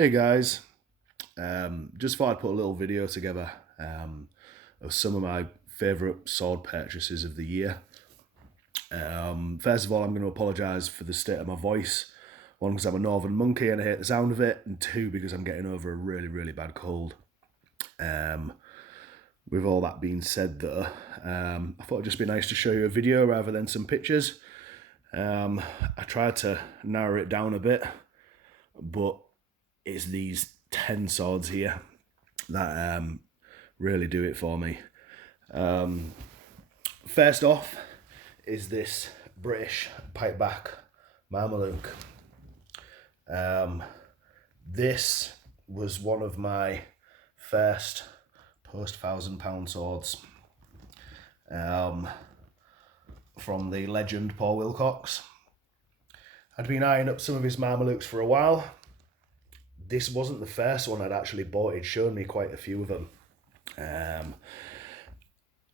Hey guys, just thought I'd put a little video together of some of my favourite sword purchases of the year. First of all, I'm going to apologise for the state of my voice. One, because I'm a northern monkey and I hate the sound of it, and two, because I'm getting over a really, really bad cold. With all that being said, though, I thought it'd just be nice to show you a video rather than some pictures. I tried to narrow it down a bit, but it's these 10 swords here that really do it for me. First off is this British pipeback Marmaluke. This was one of my first post £1,000 swords from the legend Paul Wilcox. I'd been eyeing up some of his Marmalukes for a while. This wasn't the first one I'd actually bought. He'd shown me quite a few of them.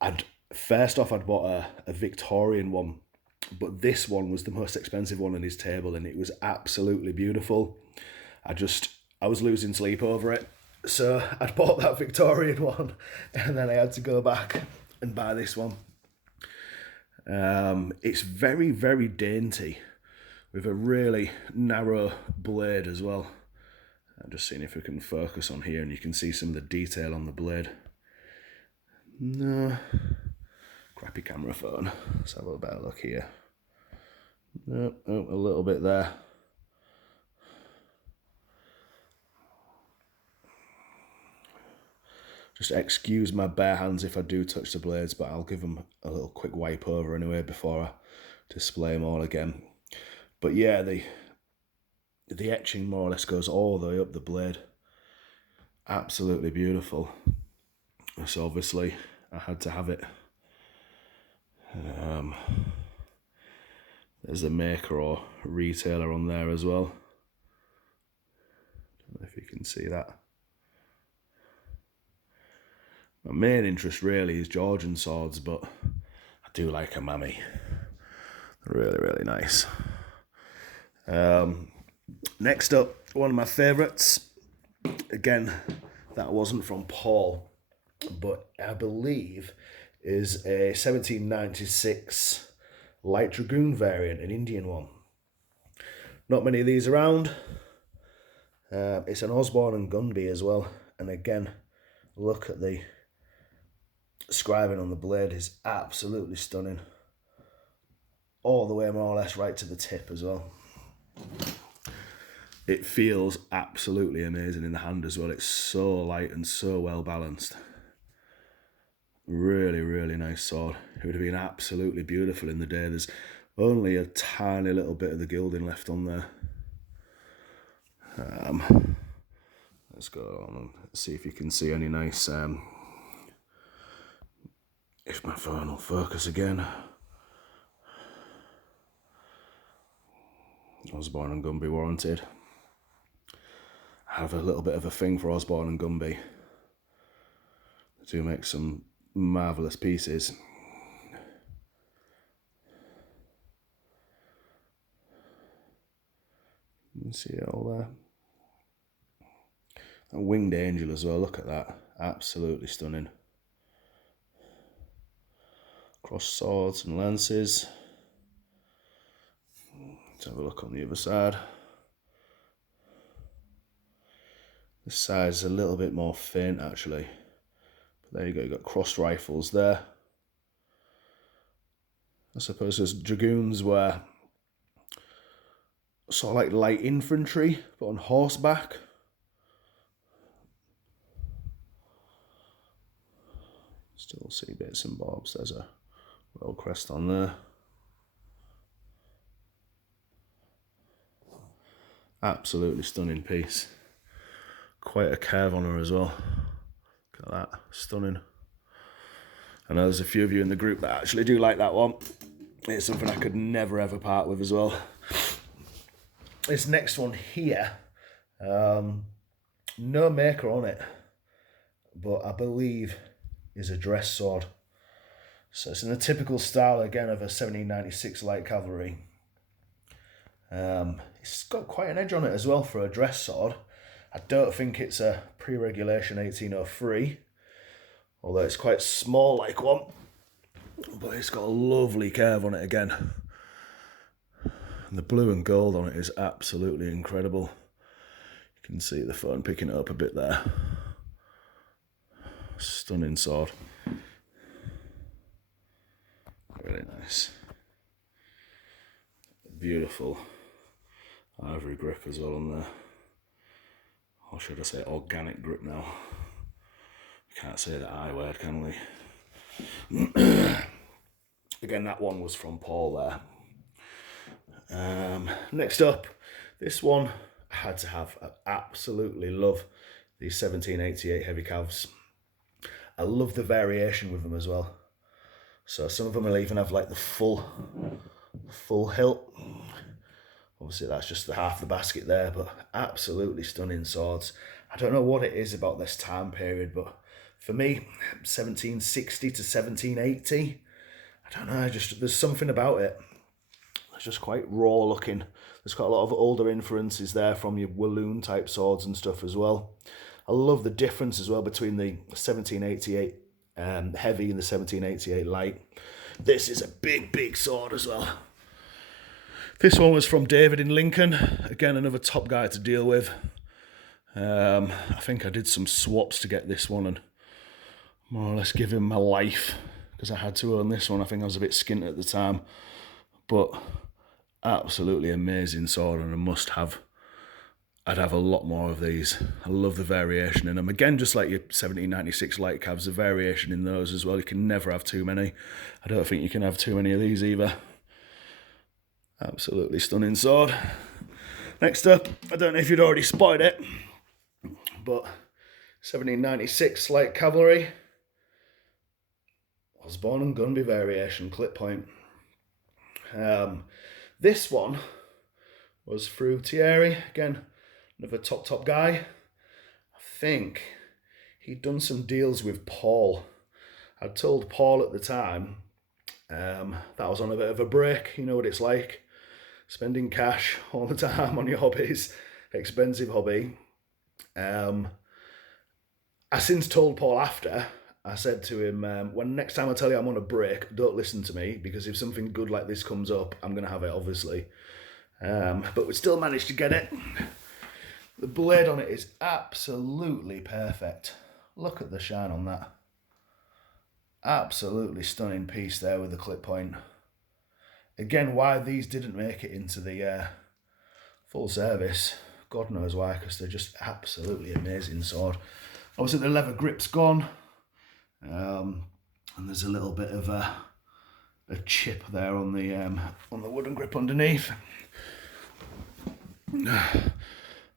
I'd bought a Victorian one, but this one was the most expensive one on his table, and it was absolutely beautiful. I was losing sleep over it, so I'd bought that Victorian one, and then I had to go back and buy this one. It's very, very dainty, with a really narrow blade as well. I'm just seeing if we can focus on here and you can see some of the detail on the blade. No. Crappy camera phone. Let's have a better look here. No, oh, a little bit there. Just excuse my bare hands if I do touch the blades, but I'll give them a little quick wipe over anyway before I display them all again. But yeah, the etching more or less goes all the way up the blade. Absolutely beautiful. So obviously I had to have it. There's a maker or retailer on there as well. Don't know if you can see that. My main interest really is Georgian swords, but I do like a Mami. Really, really nice. Next up, one of my favourites. Again, that wasn't from Paul, but I believe is a 1796 Light Dragoon variant, an Indian one. Not many of these around. It's an Osborne and Gunby as well. And again, look at the scribing on the blade is absolutely stunning. All the way more or less right to the tip as well. It feels absolutely amazing in the hand as well. It's so light and so well balanced. Really, really nice sword. It would have been absolutely beautiful in the day. There's only a tiny little bit of the gilding left on there. Let's go on and see if you can see any nice... if my phone will focus again. Osborne and Gunby warranted. I have a little bit of a thing for Osborne and Gunby. They do make some marvellous pieces. You can see it all there. A winged angel as well, look at that. Absolutely stunning. Cross swords and lances. Let's have a look on the other side. This side is a little bit more faint actually. But there you go, you've got crossed rifles there. I suppose those dragoons were sort of like light infantry, but on horseback. Still see bits and bobs. There's a royal crest on there. Absolutely stunning piece. Quite a curve on her as well. Look at that, stunning. I know there's a few of you in the group that actually do like that one. It's something I could never ever part with as well. This next one here, no maker on it, but I believe is a dress sword. So it's in the typical style again of a 1796 light cavalry. It's got quite an edge on it as well for a dress sword. I don't think it's a pre-regulation 1803, although it's quite small like one, but it's got a lovely curve on it again. And the blue and gold on it is absolutely incredible. You can see the phone picking it up a bit there. Stunning sword. Really nice. Beautiful ivory grip as well on there. Or should I say organic grip now? We can't say the I word, can we? Again, that one was from Paul there. Next up, this one I had to have. I absolutely love these 1788 heavy calves. I love the variation with them as well. So some of them will even have like the full hilt. Obviously that's just the half the basket there, but absolutely stunning swords. I don't know what it is about this time period, but for me, 1760 to 1780, I don't know, just there's something about it. It's just quite raw looking. There's quite a lot of older influences there from your Walloon type swords and stuff as well. I love the difference as well between the 1788 heavy and the 1788 light. This is a big sword as well. This one was from David in Lincoln. Again, another top guy to deal with. I think I did some swaps to get this one and more or less give him my life because I had to own this one. I think I was a bit skint at the time, but absolutely amazing sword and a must have. I'd have a lot more of these. I love the variation in them. Again, just like your 1796 light calves, the variation in those as well. You can never have too many. I don't think you can have too many of these either. Absolutely stunning sword. Next up, I don't know if you'd already spotted it, but 1796 light cavalry. Osborne and Gunby variation, clip point. This one was through Thierry, again, another top guy. I think he'd done some deals with Paul. I'd told Paul at the time that I was on a bit of a break. You know what it's like, spending cash all the time on your hobbies, expensive hobby. I since told Paul after, I said to him, when next time I tell you I'm on a break, don't listen to me, because if something good like this comes up, I'm going to have it, obviously. But we still managed to get it. The blade on it is absolutely perfect. Look at the shine on that. Absolutely stunning piece there with the clip point. Again, why these didn't make it into the full service, God knows why, because they're just absolutely amazing sword. Obviously the leather grip's gone, and there's a little bit of a chip there on the wooden grip underneath.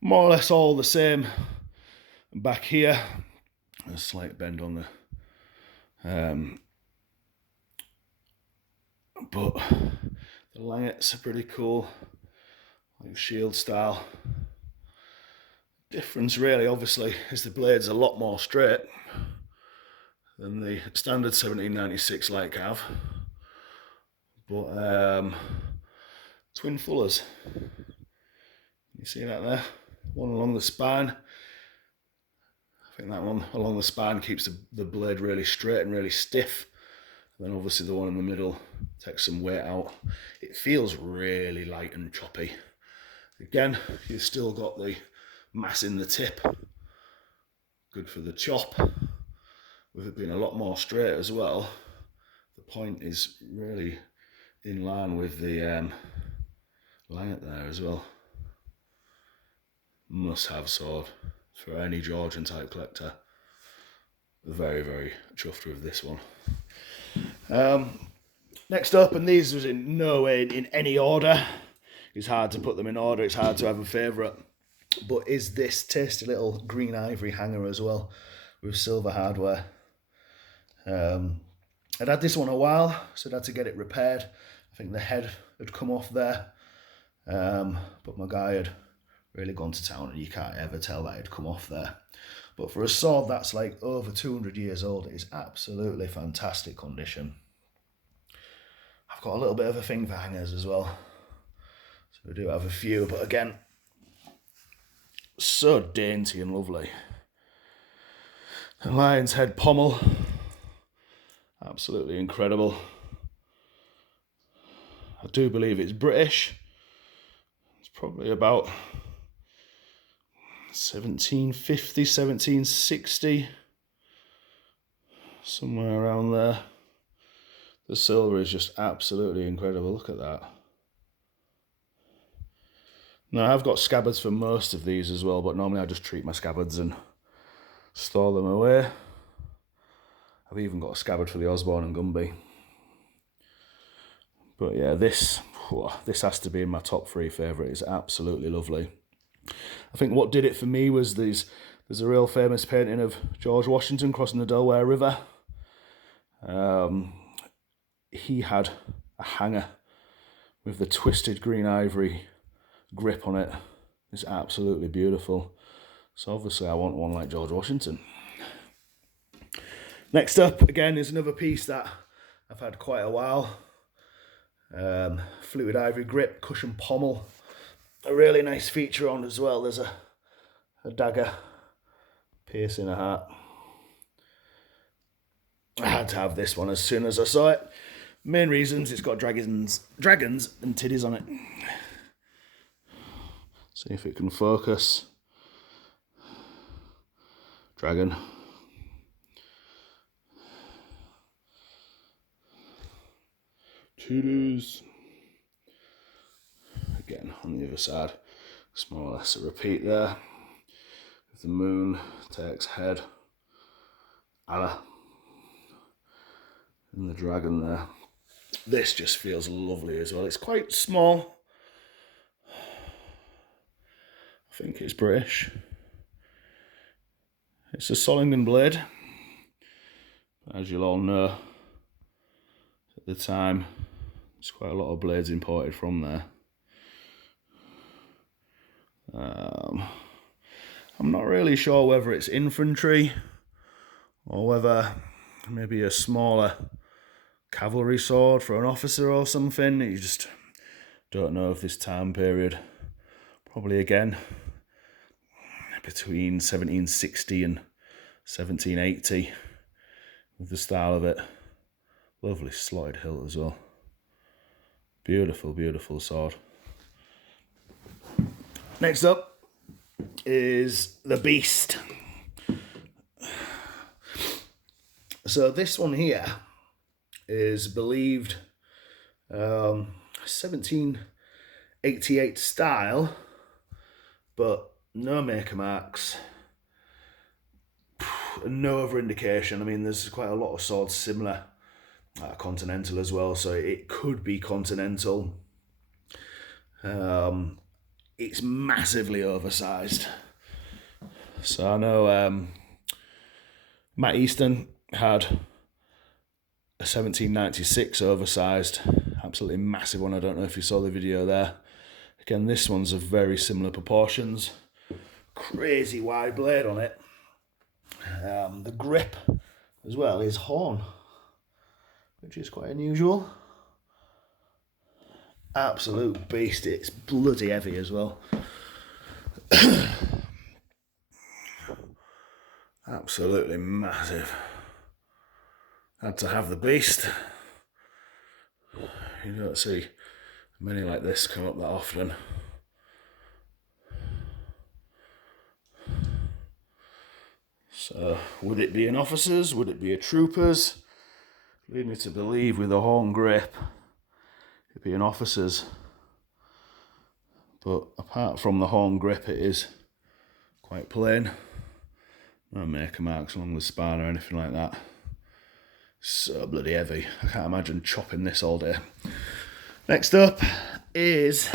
More or less all the same back here. A slight bend on the but the langets are pretty cool, like shield style. Difference really, obviously, is the blade's a lot more straight than the standard 1796 light cav, but twin fullers. You see that there? One along the spine. I think that one along the spine keeps the blade really straight and really stiff. And then obviously the one in the middle takes some weight out. It feels really light and choppy. Again, you've still got the mass in the tip. Good for the chop. With it being a lot more straight as well, the point is really in line with the langet there as well. Must have sword for any Georgian type collector. Very, very chuffed with this one. Next up, and these was in no way in any order. It's hard to put them in order, it's hard to have a favourite. But is this tasty little green ivory hanger as well with silver hardware. I'd had this one a while, so I'd had to get it repaired. I think the head had come off there, but my guy had really gone to town and you can't ever tell that it had come off there. But for a sword that's like over 200 years old, it is absolutely fantastic condition. I've got a little bit of a thing for hangers as well, so we do have a few, but again, so dainty and lovely. The lion's head pommel, absolutely incredible. I do believe it's British. It's probably about 1750, 1760, somewhere around there. The silver is just absolutely incredible. Look at that. Now, I've got scabbards for most of these as well, but normally I just treat my scabbards and store them away. I've even got a scabbard for the Osborne and Gumby. But yeah, this has to be in my top 3 favourite. It's absolutely lovely. I think what did it for me was there's a real famous painting of George Washington crossing the Delaware River. He had a hanger with the twisted green ivory grip on it. It's absolutely beautiful. So obviously I want one like George Washington. Next up, again, is another piece that I've had quite a while. Fluted ivory grip, cushion pommel. A really nice feature on as well. There's a dagger piercing a heart. I had to have this one as soon as I saw it. Main reasons, it's got dragons and titties on it. See if it can focus. Dragon. Titties. Again, on the other side, it's more or less a repeat there. With the moon, takes head, Allah, and the dragon there. This just feels lovely as well. It's quite small. I think it's British. It's a Solingen blade. As you'll all know, at the time, there's quite a lot of blades imported from there. I'm not really sure whether it's infantry or whether maybe a smaller cavalry sword for an officer or something. You just don't know of this time period. Probably again between 1760 and 1780 with the style of it. Lovely slotted hilt as well. Beautiful, beautiful sword. Next up is the Beast. So this one here is believed 1788 style, but no maker marks, no other indication. I mean, there's quite a lot of swords similar, Continental as well, so it could be Continental. It's massively oversized. So I know Matt Easton had a 1796 oversized, absolutely massive one. I don't know if you saw the video there. Again, this one's of very similar proportions. Crazy wide blade on it. The grip as well is horn, which is quite unusual. Absolute beast. It's bloody heavy as well. Absolutely massive. Had to have the Beast. You don't see many like this come up that often. So, would it be an officer's? Would it be a trooper's? Lead me to believe with a horn grip, it'd be an officer's. But apart from the horn grip, it is quite plain. No maker marks along the spine or anything like that. So bloody heavy. I can't imagine chopping this all day. Next up is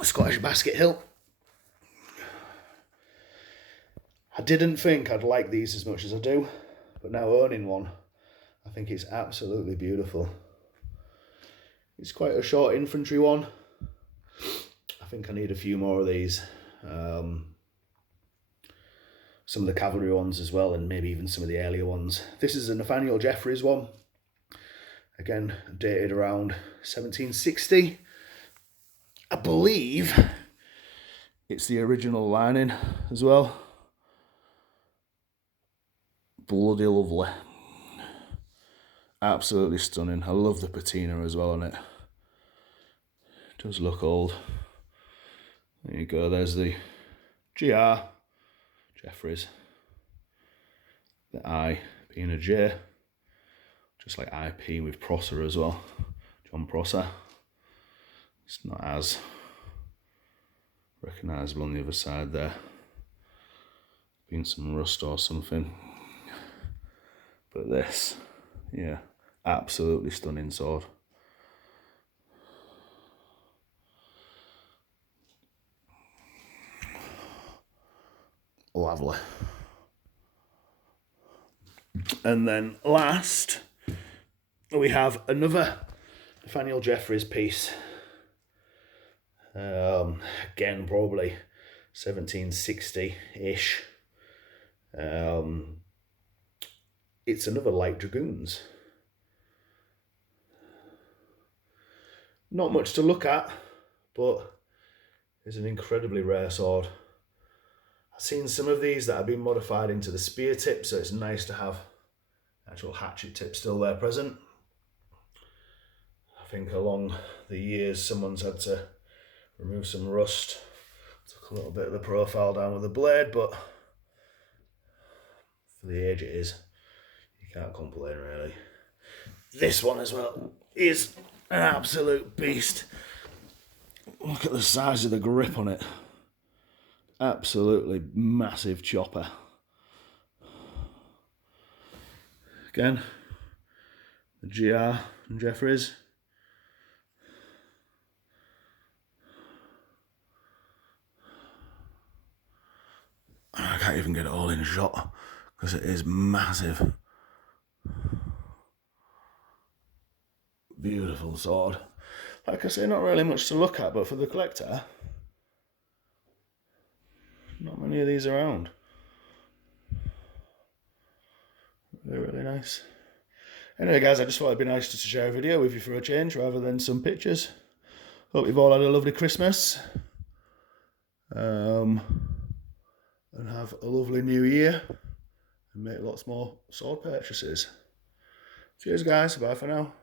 a Scottish basket hilt. I didn't think I'd like these as much as I do, but now owning one, I think it's absolutely beautiful. It's quite a short infantry one. I think I need a few more of these. Some of the cavalry ones as well, and maybe even some of the earlier ones. This is a Nathaniel Jeffreys one. Again, dated around 1760. I believe It's the original lining as well. Bloody lovely. Absolutely stunning. I love the patina as well on it. It does look old. There you go, there's the GR Jeffries. The I being a J. Just like IP with Prosser as well. John Prosser. It's not as recognisable on the other side there. Been some rust or something. But this, yeah, absolutely stunning sword. Lovely. And then last, we have another Nathaniel Jeffries piece. Again, probably 1760-ish. It's another Light Dragoons. Not much to look at, but it's an incredibly rare sword. I've seen some of these that have been modified into the spear tip, so it's nice to have actual hatchet tip still there present. I think along the years someone's had to remove some rust. Took a little bit of the profile down with the blade, but for the age it is, you can't complain really. This one as well is an absolute beast. Look at the size of the grip on it. Absolutely massive chopper. Again, the GR and Jeffries. I can't even get it all in shot because it is massive. Beautiful sword. Like I say, not really much to look at, but for the collector, not many of these around. They're really nice. Anyway guys, I just thought it'd be nice just to share a video with you for a change rather than some pictures. Hope you've all had a lovely Christmas. And have a lovely new year. And make lots more sword purchases. Cheers guys, bye for now.